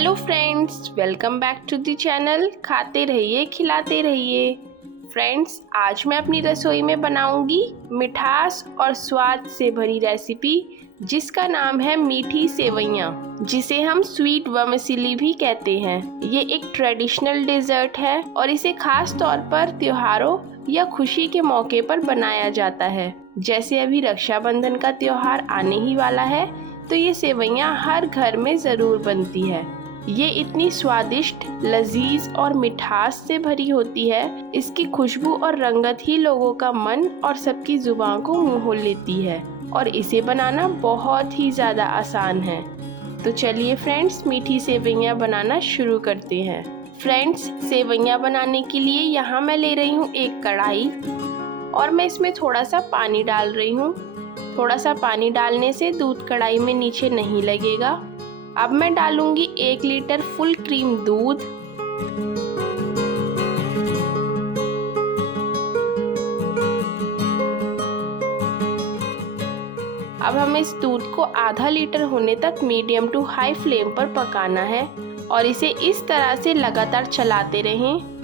Hello friends, welcome back to the channel. खाते रहिए खिलाते रहिए। फ्रेंड्स, आज मैं अपनी रसोई में बनाऊंगी मिठास और स्वाद से भरी रेसिपी जिसका नाम है मीठी सेवइयाँ, जिसे हम स्वीट वर्मिसेली भी कहते हैं। ये एक ट्रेडिशनल डेजर्ट है और इसे खास तौर पर त्योहारों या खुशी के मौके पर बनाया जाता है। जैसे अभी रक्षाबंधन का त्योहार आने ही वाला है, तो ये सेवइयाँ हर घर में ज़रूर बनती है। ये इतनी स्वादिष्ट, लजीज और मिठास से भरी होती है। इसकी खुशबू और रंगत ही लोगों का मन और सबकी जुबान को मोह लेती है और इसे बनाना बहुत ही ज़्यादा आसान है। तो चलिए फ्रेंड्स, मीठी सेवइयाँ बनाना शुरू करते हैं। फ्रेंड्स, सेवइयाँ बनाने के लिए यहाँ मैं ले रही हूँ एक कढ़ाई और मैं इसमें थोड़ा सा पानी डाल रही हूँ। थोड़ा सा पानी डालने से दूध कढ़ाई में नीचे नहीं लगेगा। अब मैं डालूंगी 1 लीटर फुल क्रीम दूध। अब हमें इस दूध को आधा लीटर होने तक मीडियम टू हाई फ्लेम पर पकाना है और इसे इस तरह से लगातार चलाते रहें।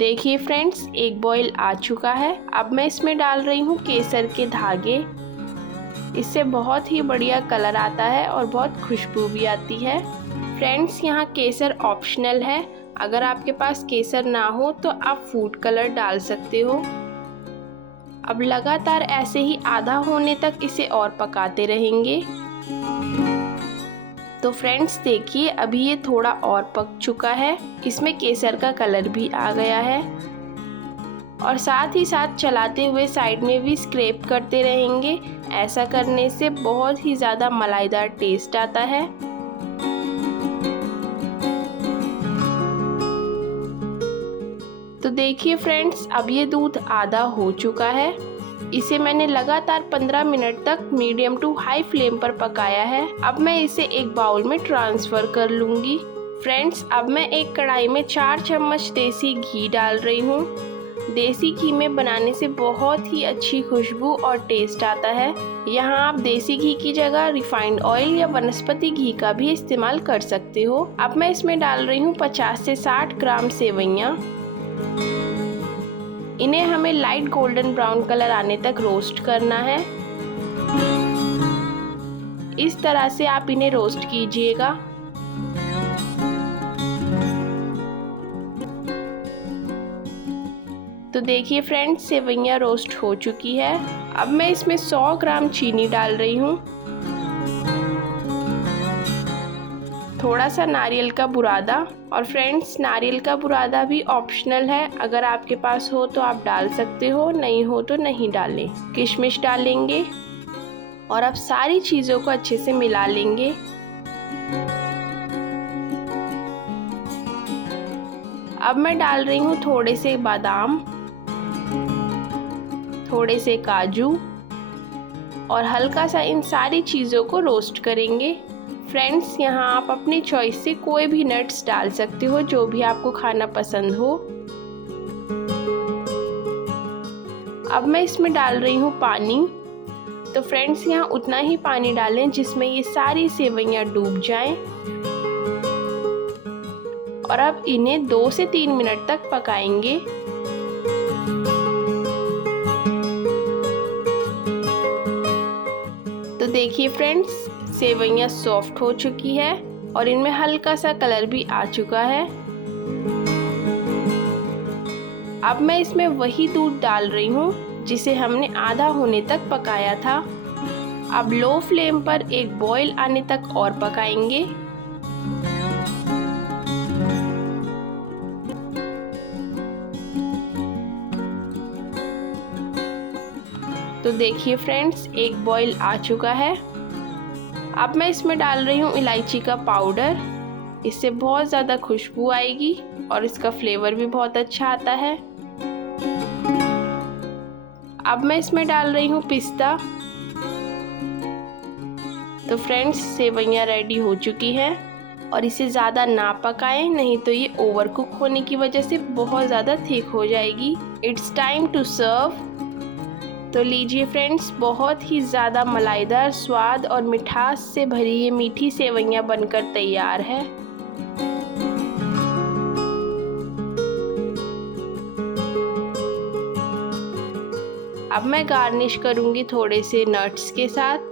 देखिए फ्रेंड्स, एक बॉईल आ चुका है। अब मैं इसमें डाल रही हूँ केसर के धागे। इससे बहुत ही बढ़िया कलर आता है और बहुत खुशबू भी आती है। फ्रेंड्स, यहाँ केसर ऑप्शनल है। अगर आपके पास केसर ना हो तो आप फूड कलर डाल सकते हो। अब लगातार ऐसे ही आधा होने तक इसे और पकाते रहेंगे। तो फ्रेंड्स देखिए, अभी ये थोड़ा और पक चुका है। इसमें केसर का कलर भी आ गया है और साथ ही साथ चलाते हुए साइड में भी स्क्रैप करते रहेंगे। ऐसा करने से बहुत ही ज़्यादा मलाईदार टेस्ट आता है। तो देखिए फ्रेंड्स, अब ये दूध आधा हो चुका है। इसे मैंने लगातार 15 मिनट तक मीडियम टू हाई फ्लेम पर पकाया है। अब मैं इसे एक बाउल में ट्रांसफ़र कर लूँगी। फ्रेंड्स, अब मैं एक कढ़ाई में 4 चम्मच देसी घी डाल रही हूँ। देसी घी में बनाने से बहुत ही अच्छी खुशबू और टेस्ट आता है। यहाँ आप देसी घी की जगह रिफाइंड ऑयल या वनस्पति घी का भी इस्तेमाल कर सकते हो। अब मैं इसमें डाल रही हूँ 50 से 60 ग्राम सेवइयाँ। इन्हें हमें लाइट गोल्डन ब्राउन कलर आने तक रोस्ट करना है। इस तरह से आप इन्हें रोस्ट कीजिएगा। तो देखिए फ्रेंड्स, सेवइयाँ रोस्ट हो चुकी है। अब मैं इसमें 100 ग्राम चीनी डाल रही हूँ। थोड़ा सा नारियल का बुरादा, और फ्रेंड्स नारियल का बुरादा भी ऑप्शनल है। अगर आपके पास हो तो आप डाल सकते हो, नहीं हो तो नहीं डालें। किशमिश डालेंगे और अब सारी चीज़ों को अच्छे से मिला लेंगे। अब मैं डाल रही हूँ थोड़े से बादाम, थोड़े से काजू और हल्का सा इन सारी चीज़ों को रोस्ट करेंगे। फ्रेंड्स, यहाँ आप अपनी चॉइस से कोई भी नट्स डाल सकते हो, जो भी आपको खाना पसंद हो। अब मैं इसमें डाल रही हूँ पानी। तो फ्रेंड्स, यहाँ उतना ही पानी डालें जिसमें ये सारी सेवइयाँ डूब जाएं। और अब इन्हें 2 से 3 मिनट तक पकाएंगे। तो देखिए फ्रेंड्स, सेवइयाँ सॉफ्ट हो चुकी है और इनमें हल्का सा कलर भी आ चुका है। अब मैं इसमें वही दूध डाल रही हूँ जिसे हमने आधा होने तक पकाया था। अब लो फ्लेम पर एक बॉईल आने तक और पकाएंगे। तो देखिए फ्रेंड्स, एक बॉईल आ चुका है। अब मैं इसमें डाल रही हूँ इलायची का पाउडर। इससे बहुत ज़्यादा खुशबू आएगी और इसका फ्लेवर भी बहुत अच्छा आता है। अब मैं इसमें डाल रही हूँ पिस्ता। तो फ्रेंड्स, सेवइयाँ रेडी हो चुकी है और इसे ज़्यादा ना पकाएं, नहीं तो ये ओवर कुक होने की वजह से बहुत ज़्यादा थिक हो जाएगी। It's time to serve. तो लीजिए फ्रेंड्स, बहुत ही ज़्यादा मलाईदार स्वाद और मिठास से भरी ये मीठी सेवइयाँ बनकर तैयार है। अब मैं गार्निश करूँगी थोड़े से नट्स के साथ।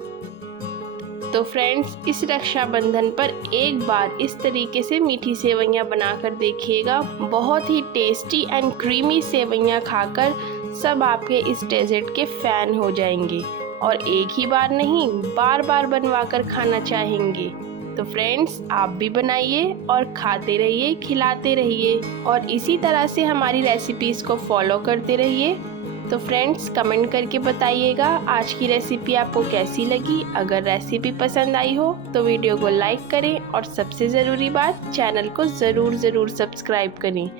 तो फ्रेंड्स, इस रक्षाबंधन पर एक बार इस तरीके से मीठी सेवइयाँ बनाकर देखिएगा। बहुत ही टेस्टी एंड क्रीमी सेवइयाँ खाकर सब आपके इस डेजर्ट के फ़ैन हो जाएंगे और एक ही बार नहीं, बार बार बनवाकर खाना चाहेंगे। तो फ्रेंड्स, आप भी बनाइए और खाते रहिए, खिलाते रहिए और इसी तरह से हमारी रेसिपीज़ को फॉलो करते रहिए। तो फ्रेंड्स, कमेंट करके बताइएगा आज की रेसिपी आपको कैसी लगी। अगर रेसिपी पसंद आई हो तो वीडियो को लाइक करें और सबसे ज़रूरी बात, चैनल को ज़रूर सब्सक्राइब करें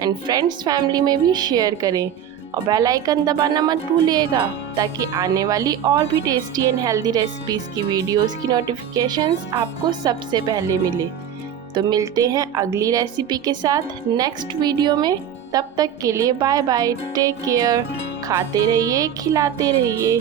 एंड फ्रेंड्स फैमिली में भी शेयर करें और बेल आइकन दबाना मत भूलिएगा ताकि आने वाली और भी टेस्टी एंड हेल्दी रेसिपीज़ की वीडियोस की नोटिफिकेशंस आपको सबसे पहले मिले। तो मिलते हैं अगली रेसिपी के साथ नेक्स्ट वीडियो में। तब तक के लिए बाय बाय, टेक केयर, खाते रहिए, खिलाते रहिए।